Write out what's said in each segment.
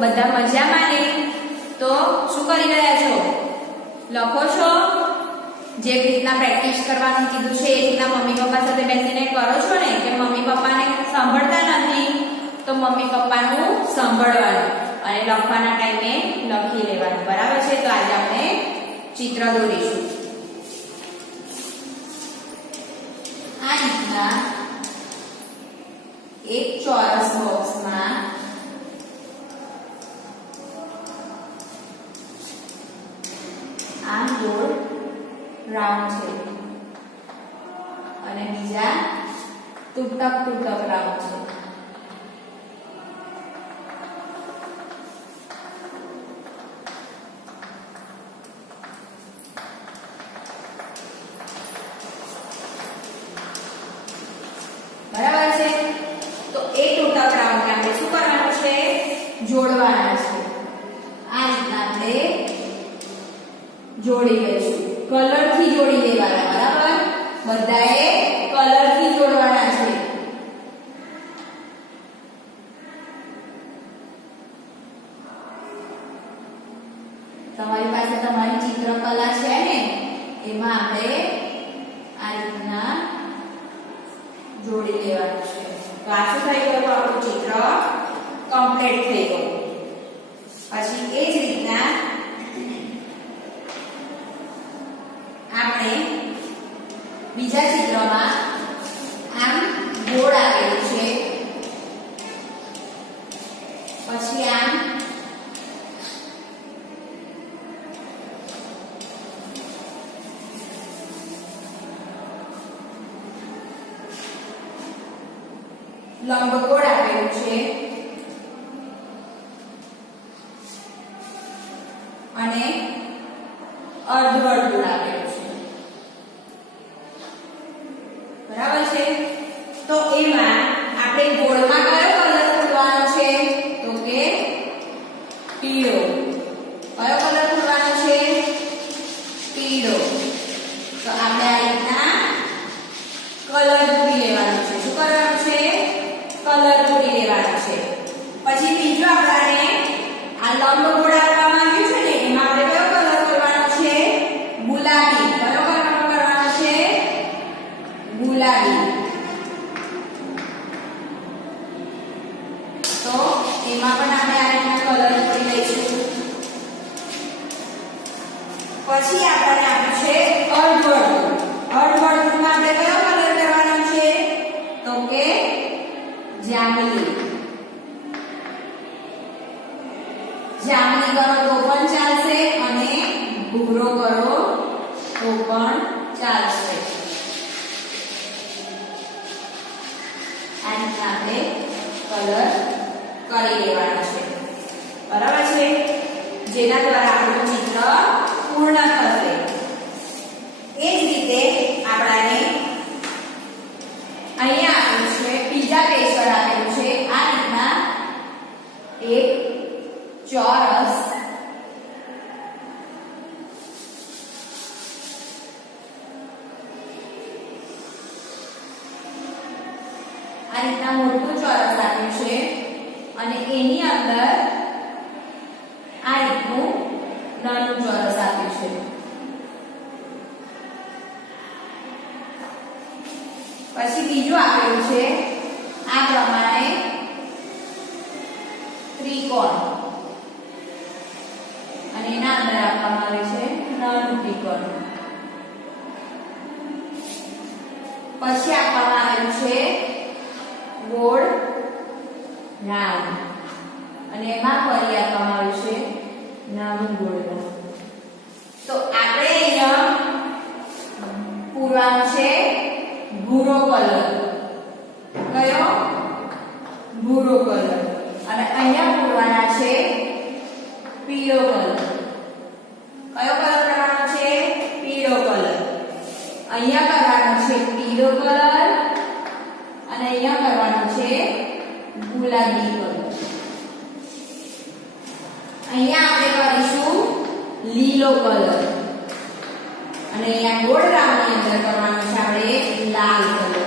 બધા મજામાં ને? તો શું કરી રહ્યા છો? લખો છો? જે રીતના પ્રેક્ટિસ કરવાનું કીધું છે, એ રીતના મમ્મી પપ્પા સાથે બેસીને કરો છો ને? કે મમ્મી પપ્પાને સાંભળતા નથી, તો મમ્મી પપ્પાનું સાંભળવાનું અને લખવાના ટાઈમે લખી લેવાનું. બરાબર છે? તો આજે આપણે ચિત્ર દોરીશું આ રીતના એક ચોરસ બોક્સમાં આમ ગોળ રાઉન્ડ છે. અને બીજા તૂટક તૂટક રાઉન્ડ છે. બરાબર છે? તો એ તૂટક રાઉન્ડ આપણે શું કરવાનું છે? જોડવાના છે. આ રીતના જોડી લઈશું. કલર જોડી દેવાના, બરાબર? બધાએ કલરથી જોડવાના છે. તમારી પાસે તમારી ચિત્રકલા છે ને, એમાં આપણે આ રીતના જોડી લેવાનું છે. તો આ શું થઈ ગયું આપણું ચિત્ર કમ્પ્લીટ થઈ ગયું પછી એ જ રીતના આપણે બીજા ચિત્રમાં આમ ગોળ આપેલું છે પછી આમ લંબગોળ આપેલું છે. અને અર્ધવર્તુળ આપેલું છે. બરાબર છે? તો એમાં આપણે ગોળમાં કયો કલર પૂરવાનો છે તો કે પીળો કયો કલર પૂરવાનો છે પીળો તો આપણે આ રીતના કલર પૂરી લેવાનો છે શું કરવાનું છે કલર પૂરી લેવાનો છે પછી બીજું આપણાને આ લંબ ગોળ આપવામાં આવ્યું છે ને એમાં આપણે કયો કલર કરવાનો છે ગુલાબી કયો કલર કરવાનો છે ગુલાબી તો એમાં પણ આપણે આ રીતના કલર કરી લઈશું પછી આપણને આપ્યું છે જાંબલી કરો તો પણ ચાલશે અને ભૂરો કરો તો પણ ચાલશે. આ આપણે કલર કરી લેવાનો છે. બરાબર છે? જેના દ્વારા આપણું ચિત્ર પૂર્ણ થશે. એ જ રીતે આપણાને અહીંયા આપેલું છે બીજા પેજ પર આપેલું છે આ રીતના એક ચોરસ આ રીતના મોટું ચોરસ આપ્યું છે. અને એની અંદર આ રીતનું નાનું ચોરસ આપ્યું છે. પછી બીજું આપેલું છે, આ પ્રમાણે ત્રિકોણ. અને એના અંદર આપવામાં આવે છે, નાનું ત્રિકોણ. પછી આપવામાં રાઉન્ડ અને એમાં ફરી આપવામાં આવ્યું છે નામ ગોળ તો આપણે અહીંયા પૂરવાનો છે ભૂરો કલર. કયો? ભૂરો કલર. અને અહીંયા પૂરવાના છે પીળો કલર કયો કલર કરવાનો છે પીળો કલર અહીંયા કરવાનો છે પીળો કલર અને અહીંયા કરવાનો છે ગુલાબી કલર અહીંયા આપણે કરીશું લીલો કલર. અને અહીંયા ગોળરાની અંદર કરવાનો છે આપણે લાલ કલર.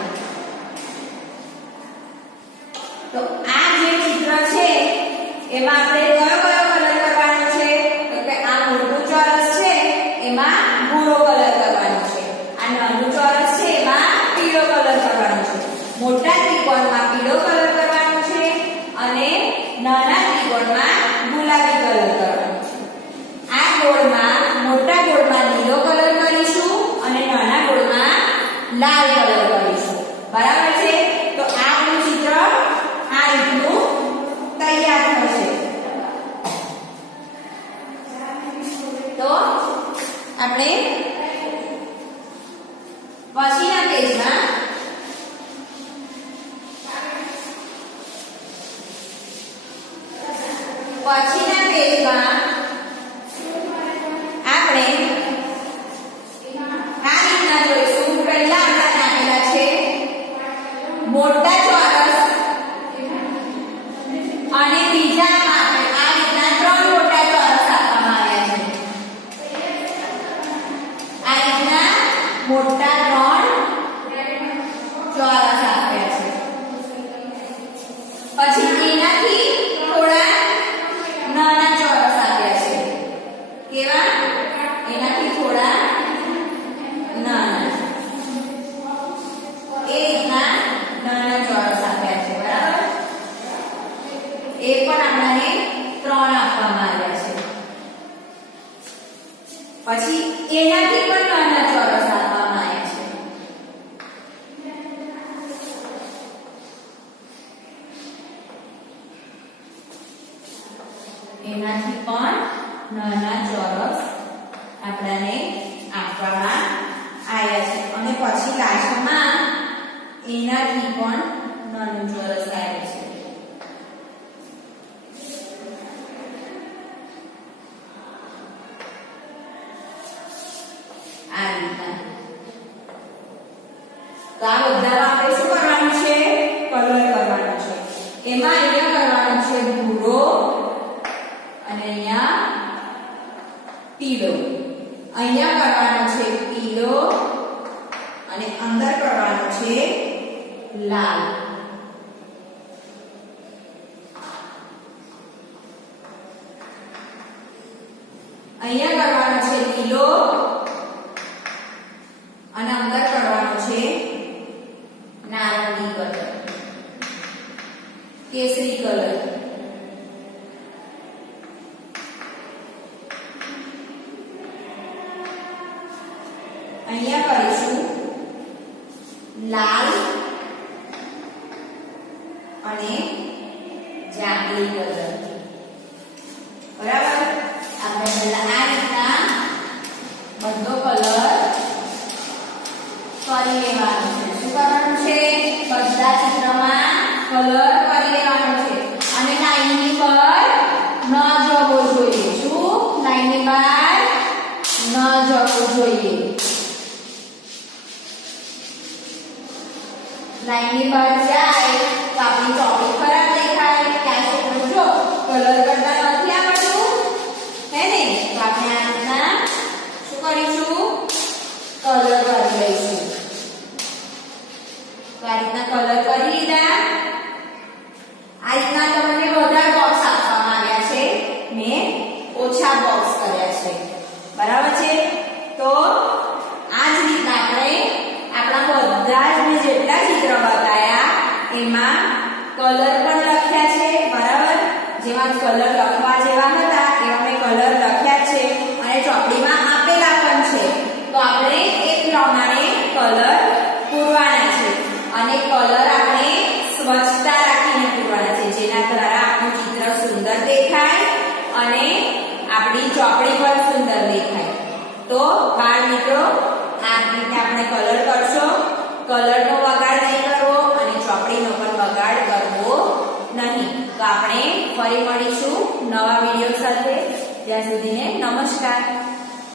તો આ જે ચિત્ર છે, એમાં આપણે કયો કયો કલર કરવાનો છે? તો કે આ મોટું ચોરસ છે, એમાં ભૂરો કલર કરવાનો છે. આ નાનું ચોરસ છે, એમાં પીળો કલર કરવાનો છે. મોટા ત્રિકોણમાં પીળો કલર કરવાનો છે અને નાના ત્રિકોણમાં ગુલાબી કલર કરવાનો છે આ ગોળમાં મોટા ગોળમાં લીલો કલર કરીશું અને નાના ગોળમાં લાલ કલર કરીશું. બરાબર છે? તો આપણું ચિત્ર આ રીતનું તૈયાર થશે. તો આપણે પછીના પેજમાં પછીના પેજમાં મોટા પછી એનાથી પણ નાના ચોરસ આપવામાં છે. આપવામાં આવ્યા છે. અને પછી લાસ્ટમાં એનાથી પણ નાનું ચોરસ આવે છે આ રીતના તો આ બધામાં આપણે શું કરવાનું છે કલર કરવાનો છે એમાં અહીંયા કરવાનું છે ભૂરો અને અહીંયા પીળો અહીંયા કરવાનો છે પીળો અને અંદર કરવાનો છે લાલ અહીંયા કરવાનો છે લીલો અને અંદર કરવાનો છે નારંગી કલર. કેસરી કલર. અહીંયા કરીશું લાલ અને જાંબલી કલર બરાબર આપણે પહેલા આ રીતના બધો કલર કરી લેવાનો છે શું પર ન જવો જોઈએ શું લાઈનની બહાર ન જવું જોઈએ લાઈનની જાય તો આપણી ચોકડી ખરાબ દેખાય ક્યાં છોકરો જો કલર કરતા નથી આવડતું હે ને તો આપણે આ રીતના શું કરીશું કલર કરી લઈશું તો આ રીતના કલર કરી લીધા આ રીતના તમને વધારે બોક્સ આપવામાં આવ્યા છે. મેં ઓછા બોક્સ કર્યા છે. બરાબર છે? તો આ જ રીતના આપણે આપણા બધા જ મેં જેટલા ચિત્ર બતાવ્યા એમાં કલર પણ લખ્યા છે. બરાબર? જેમાં કલર લખવા જેવા હતા એવા મેં કલર લખ્યા છે અને ચોપડીમાં આપેલા પણ છે તો આપણે એ પ્રમાણે કલર પૂરવાના છે અને કલર આપણે સ્વચ્છતા રાખીને પૂરવાના છે જેના દ્વારા આપણું ચિત્ર સુંદર દેખાય અને આપણી ચોપડી પર સુંદર દેખાય, તો બાળ મિત્રો, આ રીતે આપણે કલર કરશો. કલરનો બગાડ નહીં કરવો અને ચોપડીનો પણ બગાડ કરવો નહીં. તો આપણે ફરી મળીશું નવા વીડિયો સાથે. ત્યાં સુધીને નમસ્કાર.